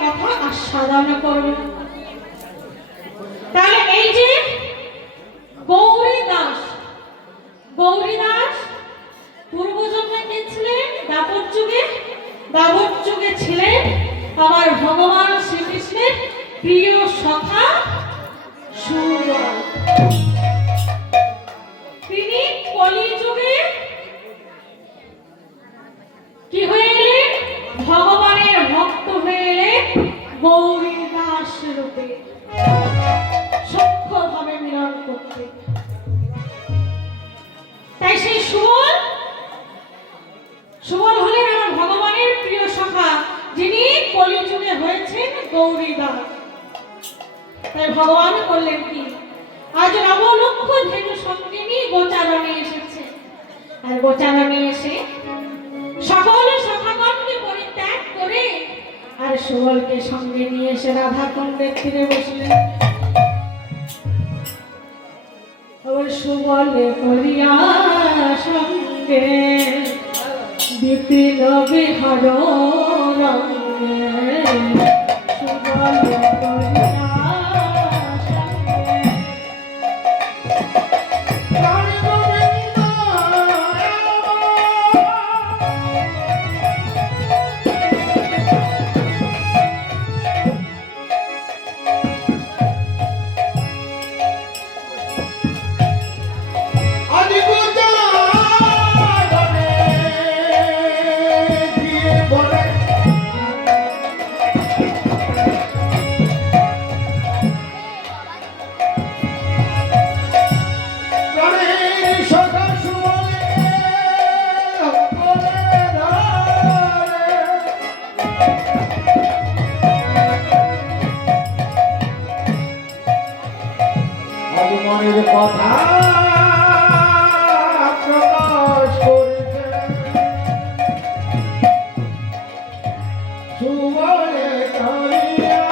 কথা আস্বাদন করব। তাহলে এই যে গৌরী দাস, গৌরী দাস পূর্বজন্মে কে ছিলেন? দাপর যুগে ছিলেন আমার ভগবান শ্রীকৃষ্ণের প্রিয় সখা সুবল। তিনি কলিযুগে কি হয়ে এলেন? ভগবানের ভক্ত হয়ে এলেন গৌরী দাস রূপে, সূক্ষ্মভাবে মিলন করতে। তাই সেই সুবল হলেন আমার ভগবানের প্রিয় সখা, যিনি কলিযুগে হয়েছেন গৌরী দাস। তাই ভগবান করলেন কি? আজ নবলক্ষ ধেনু সঙ্গে নিয়ে গোচারণে এসেছে। আর গোচারণে এসে সকল সখাগণকে পরিত্যাগ করে আর সুবলকে সঙ্গে নিয়ে এসে রাধা কুণ্ডের তীরে বসলেন। সুবলে করিয়া সঙ্গে বিপিন বিহার রঙ্গে, সুবলে করিয়া কথা প্রকাশ করেছে সুবলে করিয়া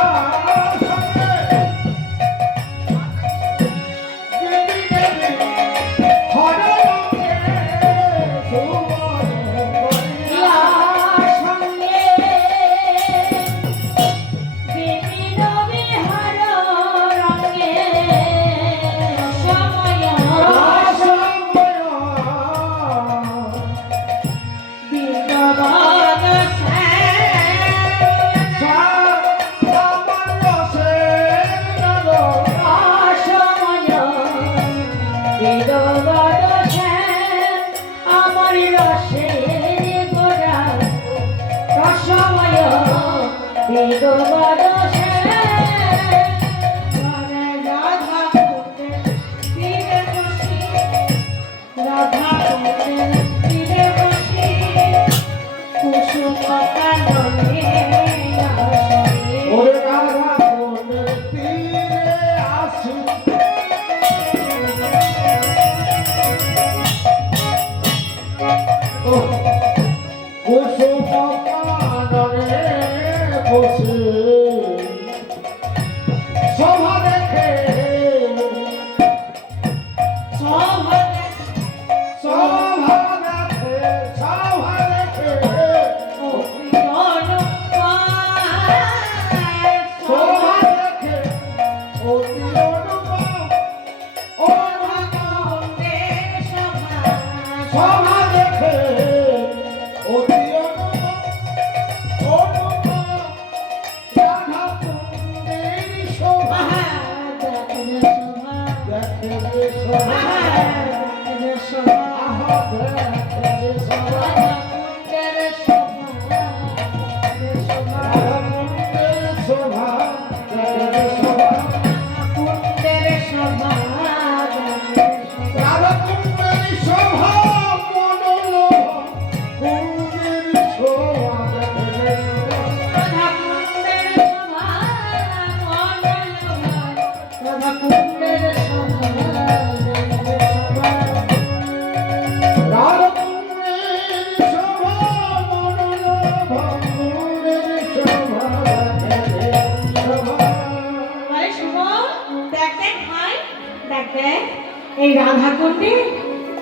এই রাধা কুণ্ডে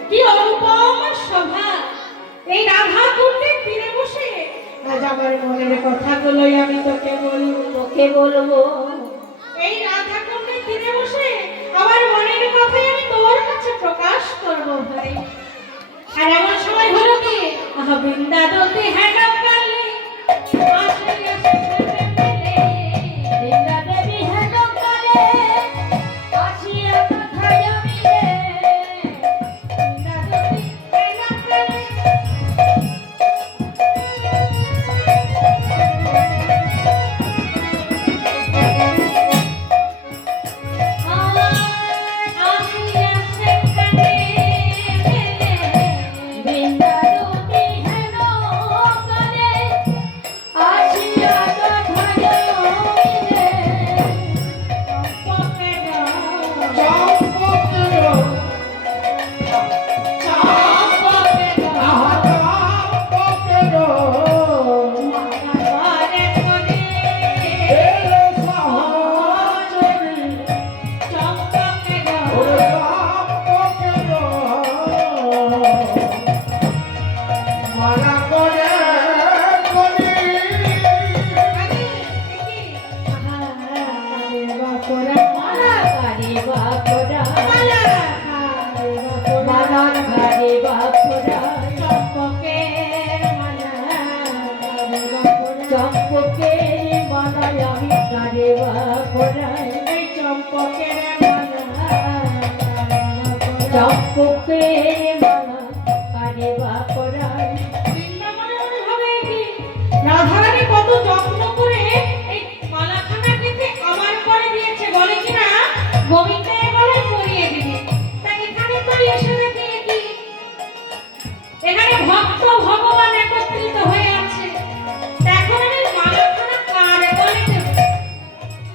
কি অনুপম শোভা। এই রাধা কুণ্ডের তীরে বসে আজ আমার মনের কথাগুলোই আমি তোকে বলবো। এই রাধা কুণ্ডে তীরে বসে আমার মনের কথাই আমি তোর কাছে প্রকাশ করব ভাই। আর এমন সময় হলো কি বৃন্দাবতী হেড কালে আসলে আসে পেলে বৃন্দা দেবী হেড কালে আসিয়া কথা জমিলে বৃন্দাবতী হেড কালে রাধারানী কত যত্ন করে এই মালাখানা পেতে আমার করে দিয়েছে, বলে কিনা গোবিন্দের গলায় পরিয়ে দিবি। তাই এখানে তো এসে দেখি কি এখানে ভক্ত ভগবান একত্রিত হয়ে আছে। এখন আমি মালাখানা কার গলায় দেব?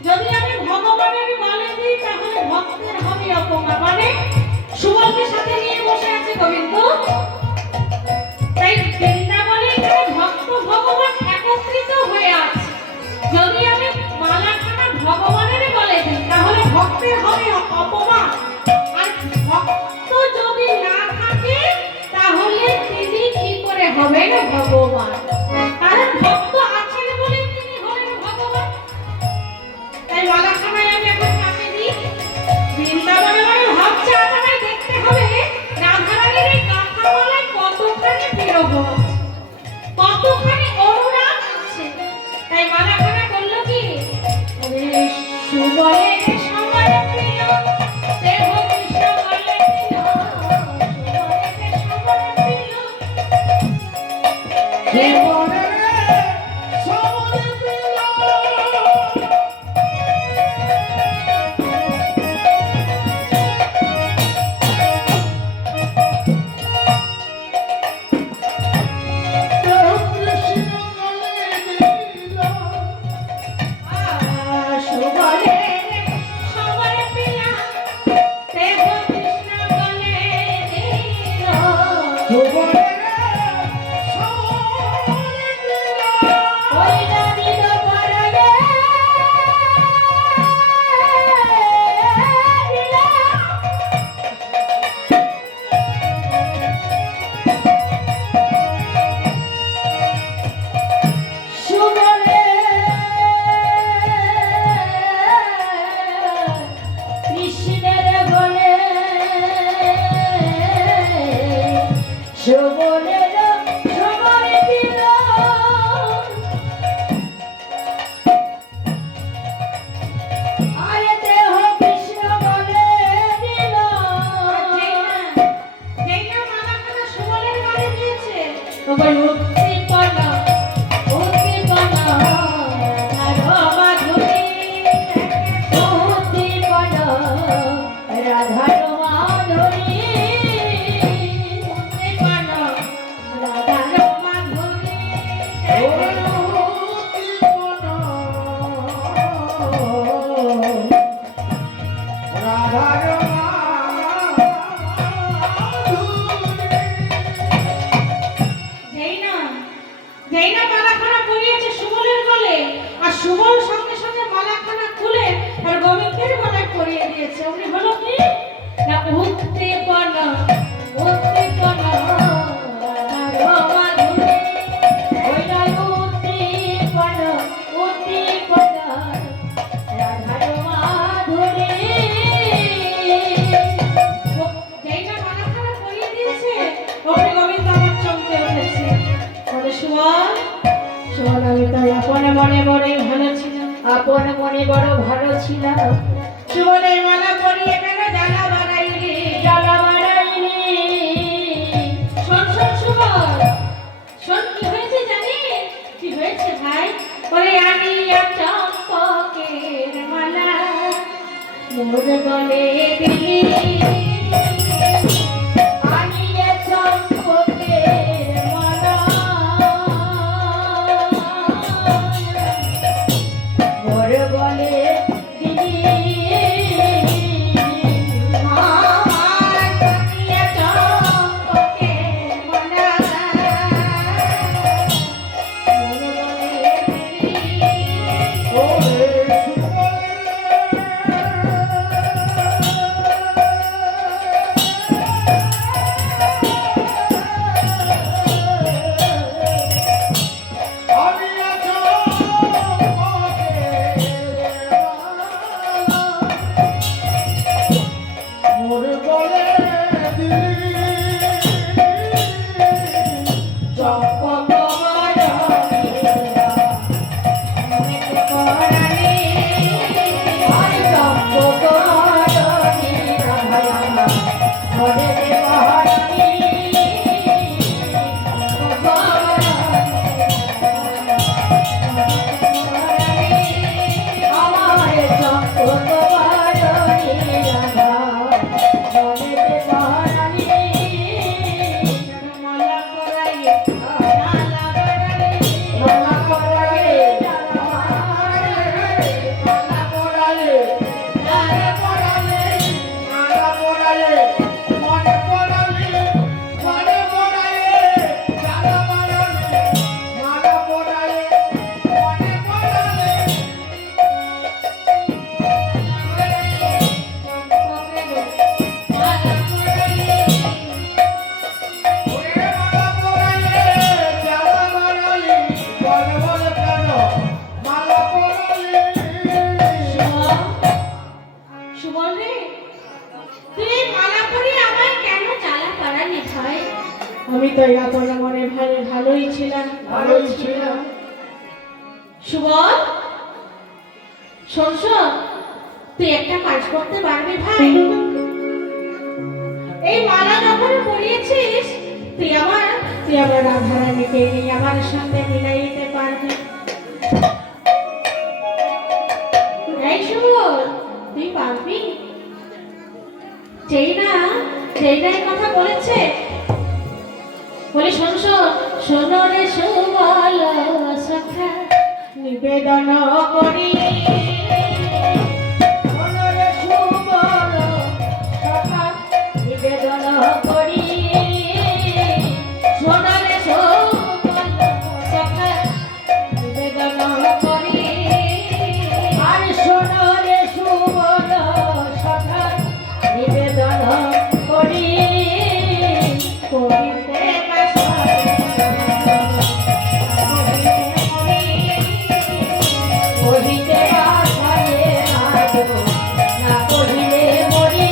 যদি আমি ভগবানের গলায় দিই তাহলে ভক্তের হবে অপমান। মানে সুবলকে সাথে নিয়ে বসে আছে গোবিন্দ, তাই বৃন্দাবনে এখানে ভক্ত ভগবান একত্রিত হয়ে আছে। যদি আমি মালাখানা ভগবানের গলায় দিই তাহলে ভক্তের হবে অপমান। আর ভক্ত যদি না থাকে তাহলে তিনি কি করে হবেন ভগবান? কারণ ভক্ত আছেন বলে তিনি হলেন ভগবান। তাই মালাখানায় আমি এখন কাকে দিই? বৃন্দাবনে মানে ভাবছে আজ আমায় দেখতে হবে রাধারানীর এই কাঁথামালায় কতখানি বিরহ আছে, কতখানি অনুরাগ আছে। তাই মালাখানা করলো কি সুবলের সমান প্রিয় দেহ কৃষ্ণ বলে প্রিয় সুবলের সমান প্রিয় উদ্দীপনা সুমন আমি তাই আপনে মনে বড়ই ভালো ছিলাম। আপন মনে বড় ভালো ছিলাম। সুমনে মালা পরিয়ে কেন জ্বালা বাড়াইলি? জ্বালা বাড়াইলি। শোন শোন সুমন, শোন কি হয়েছে জানিস? কি হয়েছে ভাই? ওরে আনিয়া চম্পকের মালা মোর গলে দিলি, আনিয়ে চম্পকের মালা মোর গলে দিলি। আমার আনিয়া চম্পকের মালা মোর গলে দিলি। ওরে আমি আছো মোর বলে দিলি চম্পক মনেতে পরাণে আর চম্পকরণী রাধায়া ঘরে দেবহারানী। আমার চম্পকরণী রাধা ঘরে দেবহারানী। মালা পরাইয়ে জ্বালা বাড়াইলি। মালা পরায়ে মালা পরালে জ্বালা পরালে মালা পরালে মনে পরালে মনে পরালে জ্বালা বাড়ালে মালা পরালে মনে পরালে ওরে মালা পরালে জ্বালা বাড়ালে বলে বলে কেন মালা পরালে সুমন রে, তুই এই মালা পরে আমায় কেন জ্বালা পাড়ালি ভাই? আমি তো আপন মনে ভালোই ছিলাম। ভালোই ছিল সুমন, শোন শোন, তুই একটা কাজ করতে পারবি ভাই? এই মালা যখন পরিয়েছিস তুই আমার রাধারানীকে নিয়ে আমার সঙ্গে মিলাই দিতে পারবি? এই সুমন, তুই পারবি? যেই না এই কথা বলেছে, বলি শোন শোন, শোনো রে সুবল সখা নিবেদন করি, মনরে সুবল সখা নিবেদন করি। শোনো রে সুবল সখা নিবেদন করি। আর সোনরে সুবল সখা নিবেদন করি। করিতে কাশারে কহিতে বাসায়ে আজো না কহিলে মরি।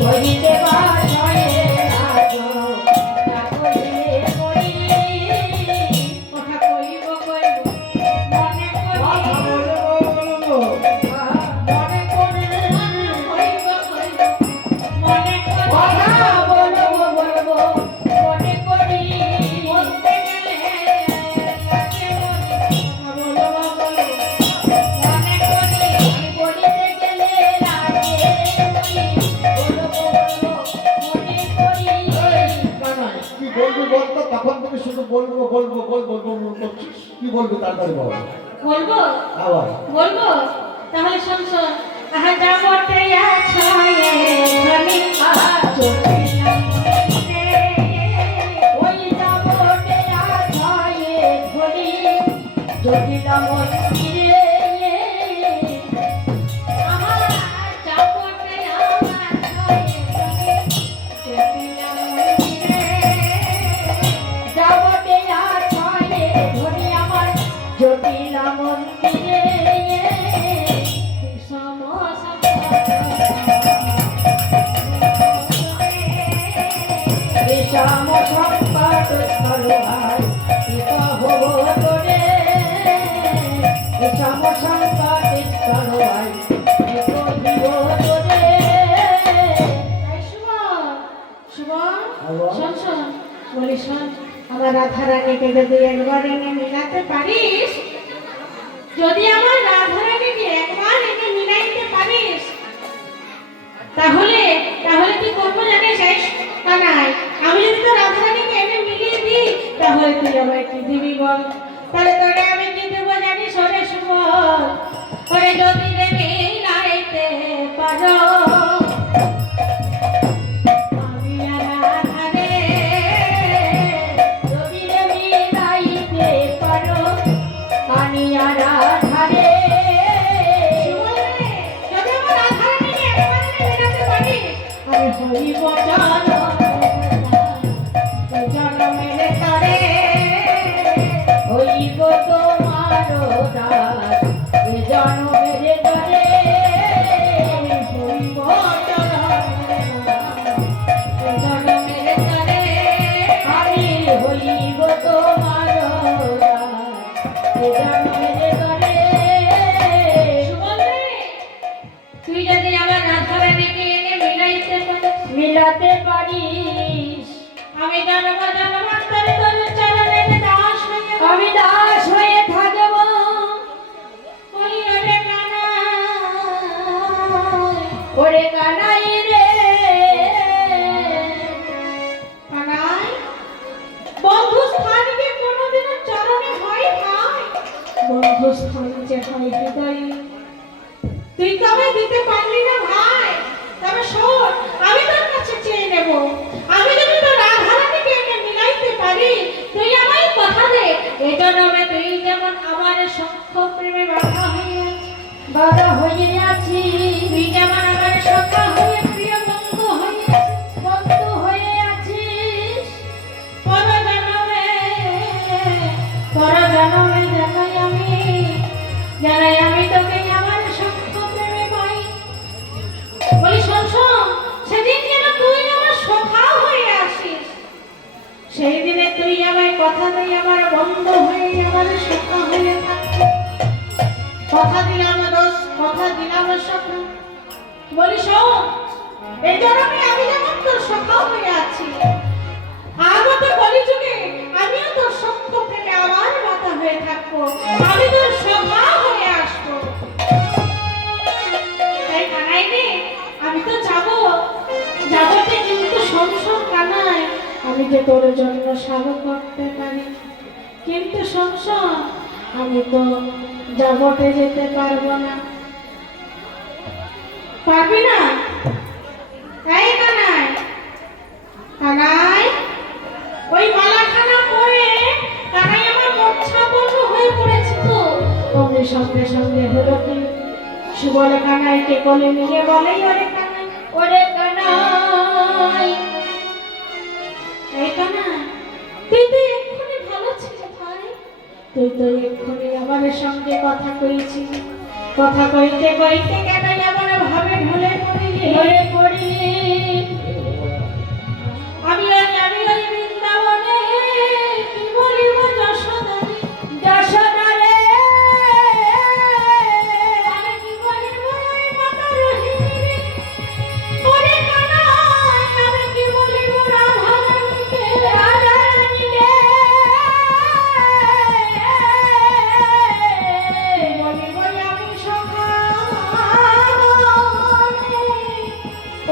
কহিতে বাসায়ে আজো না কহিলে মরি। কথা কইব কইব মনে কথা করি, বলবো মনে করি কইব কইব মনে করি। কথা বলবো বলবো মনে করি। বলতে গেলে লাগে মনে, বলবো বলবো মনে করি। বলিতে গেলে লাগে মরি। বলবো বলবো মনে করি। কানাই কি বলবি বলতো তখন থেকে শুধু বলবো বলবো বলবো বলবো করছিস কি বলবি তাড়াতাড়ি বল বলবো আবার বলবো, তাহলে শোন শোন। আহা যাবতে আছায়ে ধনি চলিলাম মনে। ওই যাবতে আছায়ে ধরি জটিলা মন্দিরে। আমার যাবতে আছায়ে ধনি চলিলাম মনে। যাবতে আছায়ে ধরি আমার জটিলা মন্দিরে। বিষম বিষম সংকট স্থল ভাই পিতা হব শোন, আমার রাধারানীকে যদি একবার এনে মিলাতে পারিস, যদি আমার রাধারানীকে একবার এনে মিলাইতে পারিস, তাহলে তাহলে কি করবো জানিস কানাই? আমি যদি তো রাধারানীকে এনে মিলিয়ে দিই, তাহলে তুই আমায় কি দিবি বল? তাহলে তোরে আমি কি দেবো জানিস? ওরে সুবল, ওরে যদি রে মিলাইতে পারো আমি আর রাধারে, যদি রে মিলাইতে পারো আমি আর রাধারে, সুবল রে, যদি আমার রাধারানীকে একবার এনে মিলাতে পারিস, আমি হইব জনমের তরে, হইব তোমার রাত এ জনমের তরে, হইব জনমের তরে আমি হইব তোমার রাত এ জনমের তরে। সুবল রে, তুই যদি আমার রাধারানীকে এনে মিলাতে পারিস আমি জন্মান্তরে তোর চরণের দাস হয়ে আমি দাস হয়ে থাকব। বলি ওরে কানাই, ওরে কানাই রে, কানাই, বন্ধু স্থান কি কোনোদিনও চরণে হয় ভাই? বন্ধু স্থান যে হয় হৃদয়ে, তুই তো আমায় দিতে পারলি না ভাই। তবে শোন, আমি তোর কাছে চেয়ে নেব, আমি যদি তোর রাধারানীকে এনে মিলাইতে পারি, তুই আমায় কথা দে, এটা নামে তুই যেমন আমার সখ্য প্রেমে বাধা হয়ে আছিস, বড় হয়ে আছি, তুই যেমন আমার সখা হয়ে প্রিয় বন্ধু হয়ে আছিস, বন্ধু হয়ে আছিস, পর জনমে জানাই আমি তোকে আমার সখ্য প্রেমে পাই। বলি শোন শোন, সেদিন যেন তুই আমার সখা হয়ে আসিস, সেই দিনে তুই আমায় কথা দেই আমার বন্ধু হয়ে আমার সখা হয়ে থাকবি। কথা দিলাম দোষ, কথা দিলাম সখা। বলি শোন, এই জন্যই আমি যেমন তোর সখা হয়ে আছি, আগত কলিযুগে আমিও তোর সখ্য প্রেমে আবার বাধা হয়ে থাকবো, আমি তোর সখা হয়ে আসবো। তাই কানাই রে, আমি তো যাবোতে, কিন্তু সংসার কানাই, আমি যে তোর জন্য সব করতে পারি, কিন্তু সংসার আমি তো যাবোতে যেতে পারবো না। পারবি না? এই কানাই, কানাই, ওই মালাখানা পরে কানাই আমার মূর্ছাপন্ন হয়ে পড়েছে তো। অমনি সঙ্গে সঙ্গে হলো কি, সুবল কানাইকে কোলে নিয়ে বলেই ওরে কানাই, ওরে কানাই, এই কানাই, তুই তো এক্ষুনি ভালো ছিলি ভাই, তুই তো এক্ষুনি আমার সঙ্গে কথা কইছিলি, কথা কইতে কইতে কানাই আমার ভাবে ঢলে পড়িলি, ধরে পড়ি আমি ওই বৃন্দাবনে কি বলিব যশোদারে, যশোদারে, আমি কি বলিব ওই মাতা রহিণীরে, ওরে কানাই, আমি কি বলিব রাধারানীকে, রাধারানীকে, বলিব আমি সখা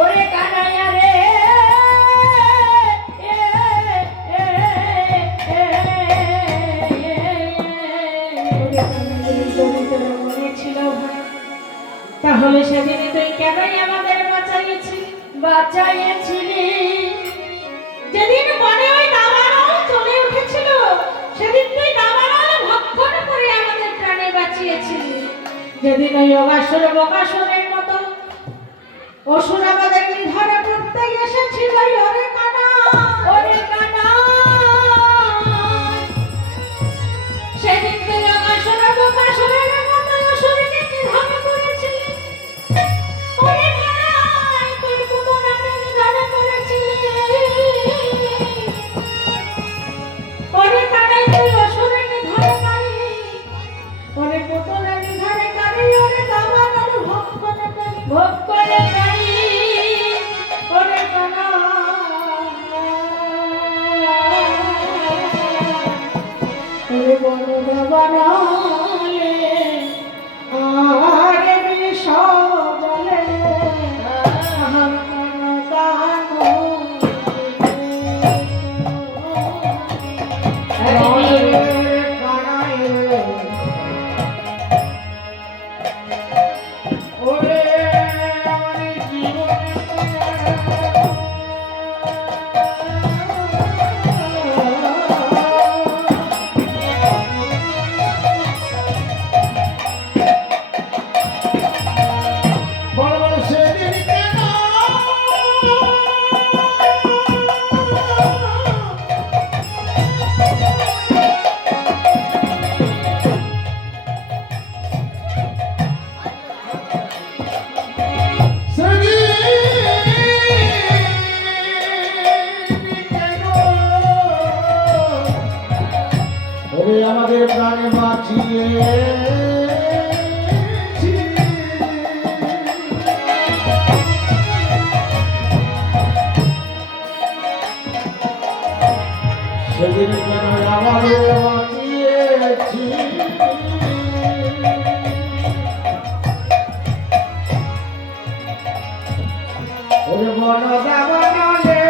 ওরে কানাইয়া রে, মনে ছিল ভাই, তাহলে সেদিনে তুই কেনই আমাদের বাঁচাইছিলি? বাঁচাইয়েছিলি, যেদিন বনে ওই দাবানল চলে উঠেছিল, সেদিন তুই দাবানল ভক্ষণ করে আমাদের প্রাণে বাঁচিয়েছিলি। যেদিন ওই অগাসুর বকাসুরের মতো অসুর আমাদের নিধনে করতে এসেছিল, ওরে কানা, ওরে কানাই, সেদিন তুই অগাসুর বকাসুরের মতো অসুরকে নিধনে করেছিলি, ওরে কানাই, তুই পুতনাকে নিধনে করেছিলি, ওরে কানাই, তুই অসুরের নিধনে কারি, ওরে পুতনা নিধনে কারি, ওরে দাবানল ভক্ষণ করি, ভোগ করে গাড়ি, ওরে কানাই, আমাদের প্রাণে বাঁচিয়ে সেদিন কেন আমাদের বাঁচিয়েছি ওরে বনদা বনলে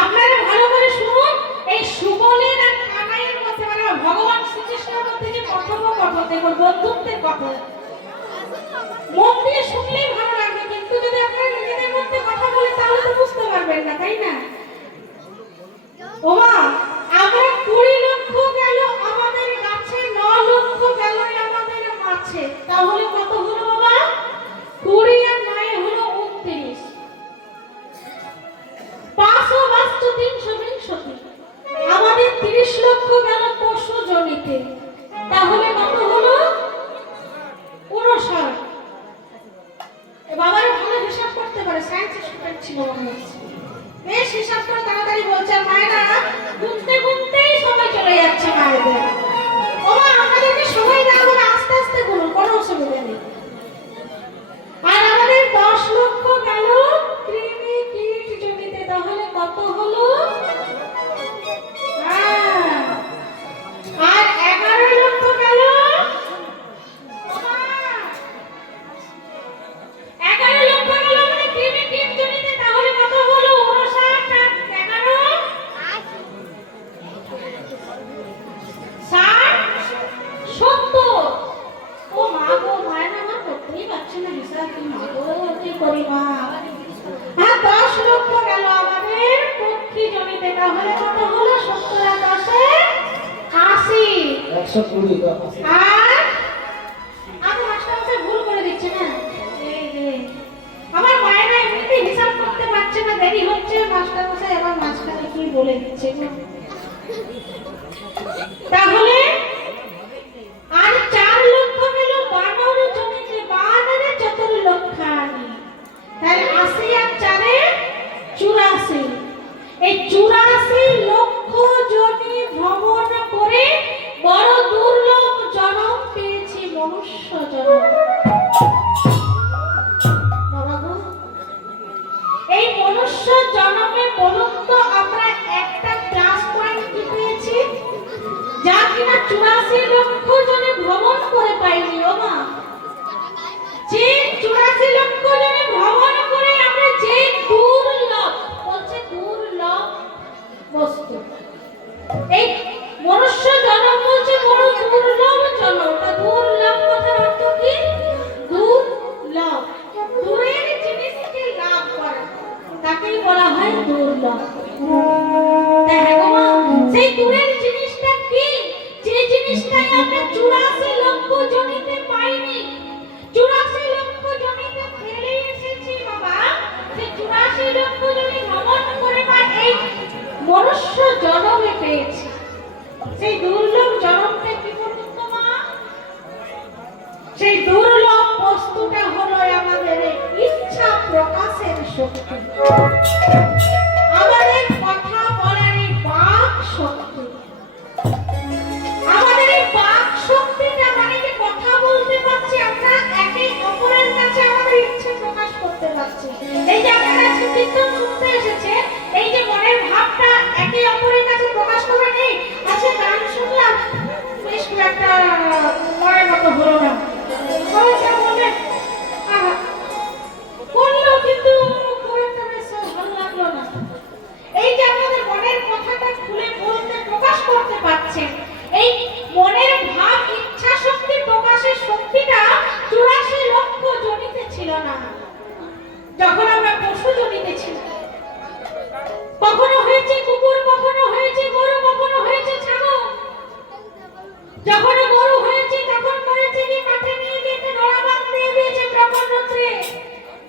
আপনারা ভালো করে শুনুন। এই সুবলের আর কানাইয়ের মধ্যে মানে ভগবান শ্রীকৃষ্ণের মধ্যে যে কথোপকথন দেখুন, বন্ধুত্বের কথা মন দিয়ে শুনলেই ভালো লাগবে, কিন্তু যদি আপনারা নিজেদের মধ্যে কথা বলেন তাহলে তো বুঝতে পারবেন না, তাই না? ওমা, আমরা 20 লক্ষ গেল আমাদের গাছে, 9 লক্ষ গেল আমাদের মাছে, তাহলে কত হলো বাবা? 20 আর 9 হলো 29। 500 বাস্তু 360, আমাদের 30 লক্ষ গেল পশু জনিতে, তাহলে কত হলো? 59। বাবার ভালো হিসাব করতে পারে, সায়েন্স স্টুডেন্ট ছিল মনে হচ্ছে। বেশ হিসাব করে তাড়াতাড়ি বলছে, মায়েরা গুনতে গুনতেই সময় চলে যাচ্ছে মায়েদের। ওমা, আমাদেরকে সময় না বলে আস্তে আস্তে গুনুন, কোনো অসুবিধা নেই। আর আমাদের 10 লক্ষ গেল কৃমি কীট জমিতে, তাহলে কত হলো? আর 11 লক্ষ গেল 11 লক্ষ গেল আমাদের কৃমি কীট জমিতে, তাহলে কত হলো? 59 আর 11 60 70। ও মা গো, মায়ের আমার করতেই পারছে না হিসাব, কি মা গো কি করি মা। হ্যাঁ, 10 লক্ষ গেল আমাদের পক্ষী জমিতে, তাহলে কত হলো? 70 আর 10 80। 120 আর আমি মাস্টারমশাই ভুল করে দিচ্ছি না, এই যে আমার মায়েরা এমনিতেই হিসাব করতে পারছে না, দেরি হচ্ছে, মাস্টারমশাই বলে দিচ্ছে গো। তাহলে আর 4 লক্ষ গেল 12 জনিতে 12 চতুর লক্ষানি, তাহলে 80 আর 4 84। এই 84 লক্ষ জনি ভ্রমণ করে বড় দুর্লভ জন্ম পেয়েছি মনুষ্য জন্ম। বাবা গো, এই মনুষ্য জন্মে বলুন তো আমরা একটা প্লাস পয়েন্ট কি পেয়েছি, যা কিনা 84 লক্ষ জনে ভ্রমণ করে পাইনি। ও মা, যে 84 লক্ষ জনে ভ্রমণ করে আমরা যে দুর্লভ, বলছে দুর্লভ বস্তু, এই মনুষ্য জন্ম বলছে বড় দুর্লভ জন্ম। তা দুর্লভ কথার অর্থ কি? দুর্লভ, দূরের জিনিসকে লাভ করা, তাকেই বলা হয় দুর্লভ। তাই হ্যাঁ গো মা, সেই দূরের জিনিসটা কি? যে জিনিসটাই আমরা 84 লক্ষ জনিতে পাইনি, 84 লক্ষ জনিতে ফেলে এসেছি বাবা, যে 84 লক্ষ জনি ভ্রমণ করে বা এই মনুষ্য জন্মে পেয়েছি। সেই দুর্লভ জন্মটা কি বলুন তো মা? সেই দুর্লভ বস্তুটা হলো আমাদের ইচ্ছা প্রকাশের শক্তি, আমাদের কথা বলার এই বাক শক্তি। আমাদের এই বাক শক্তিটা মানে যে কথা বলতে পারছি আমরা, একে অপরের কাছে আমাদের ইচ্ছে প্রকাশ করতে পারছি। এই যে আপনারা কীর্তন শুনতে এসেছে, এই যে মনের ভাবটা একে অপরের কাছে প্রকাশ করবে। নেই আচ্ছা গান শুনলাম, বেশ খুব একটা মনের মতো হলো না, সবাই বললেন করলো, কিন্তু খুব একটা বেশ ভালো লাগলো না। এই যে আমাদের মনের কথাটা খুলে বলতে প্রকাশ করতে পারছেন, এই মনের ভাব ইচ্ছা শক্তি প্রকাশের শক্তিটা 84 লক্ষ জনিতে ছিল না। যখন আমরা পশু জনিতে ছিলাম, কখনো হয়েছে কুকুর, কখনো হয়েছে গরু, কখনো হয়েছে ছাগল। যখন গরু হয়েছে তখন করেছে কি মাঠে নিয়ে গিয়ে নড়া বাঁধ দিয়ে দিয়েছে, প্রখর রৌদ্রে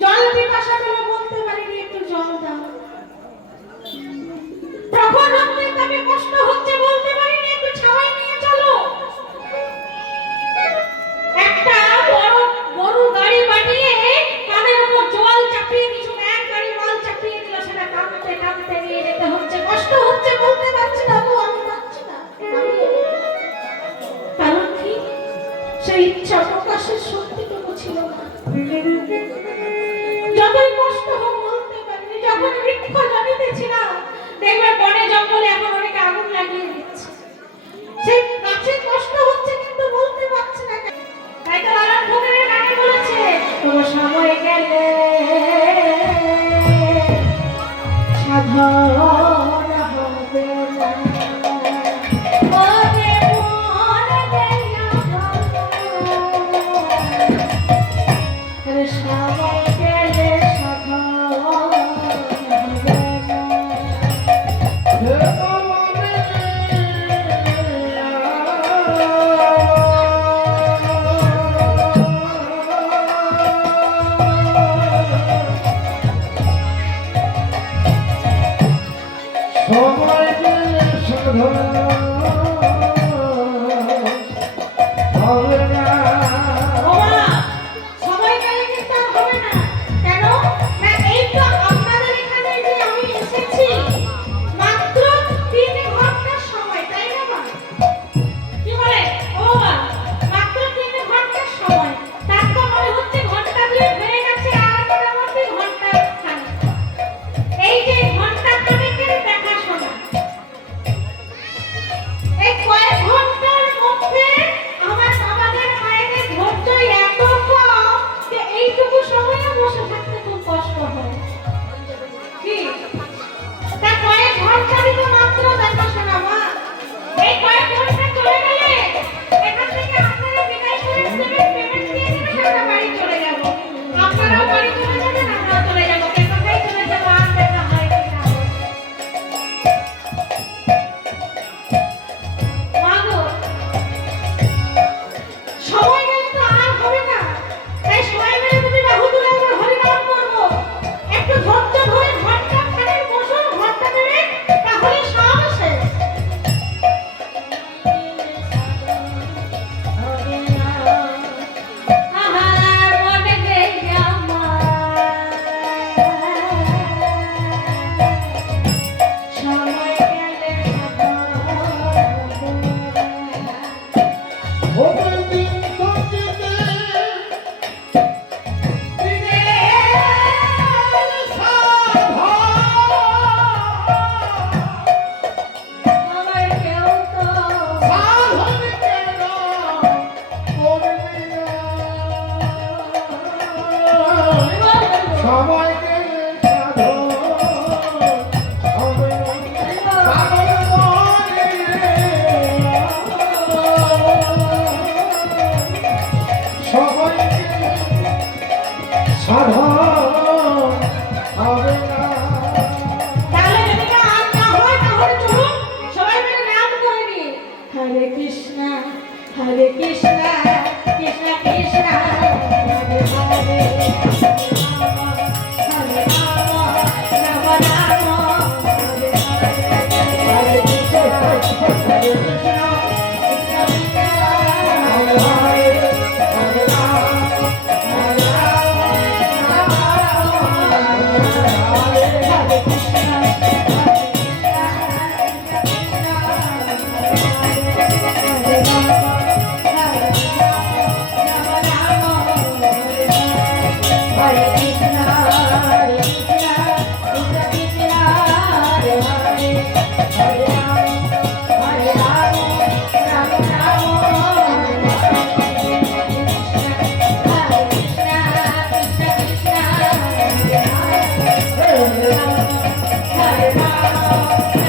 জল পিপাসা পেলে বলতে পারিনি একটু জল দাও, প্রখর রৌদ্রে তাকে কষ্ট হচ্ছে বলতে পারিনি একটু ছাওয়ায় নিয়ে চলো। একটা বড় গরু গাড়ি বানিয়ে কানের উপর জল চাপিয়ে কিছু এক গাড়ি মাল চাপিয়ে দিল, সেটা টানতে টানতে নিয়ে যেতে হচ্ছে, কষ্ট হচ্ছে বলতে পারছি না গো, আমি পারছি না। কারণ কি? সেই ইচ্ছা প্রকাশের শক্তিটুকু ছিল না। যতই কষ্ট হোক বলতে পারিনি। যখন বৃক্ষ জমিতে ছিলাম, দেখবে বনে জঙ্গলে এখন অনেকে আগুন লাগিয়ে দিচ্ছে, সেই গাছে কষ্ট হচ্ছে কিন্তু বলতে পারছে না। তাই তো লালন ফকিরের গানে বলেছে, কোনো সময় গেলে সাধন হবে না, ওরে মন গেলা ভালো, সময় গেলে সাধন হবে না। সময় গেলে সাধন হবে না। ওমা, সময় গেলে কিন্তু আর হবে না। কেন না, এই তো আপনাদের এখানে যে আমি এসেছি মাত্র 3 ঘন্টার সময়, তাই না মা? কি বলে ও বাবা, মাত্র 3 ঘন্টার সময়, তার তো মনে হচ্ছে ঘন্টা দিয়ে হয়ে গেছে আর মোটামুটি ঘন্টা খানেক। এই যে ঘন্টা খানেকের দেখাশোনা, এই কয়েক ঘন্টার মধ্যে আমার বাবাদের না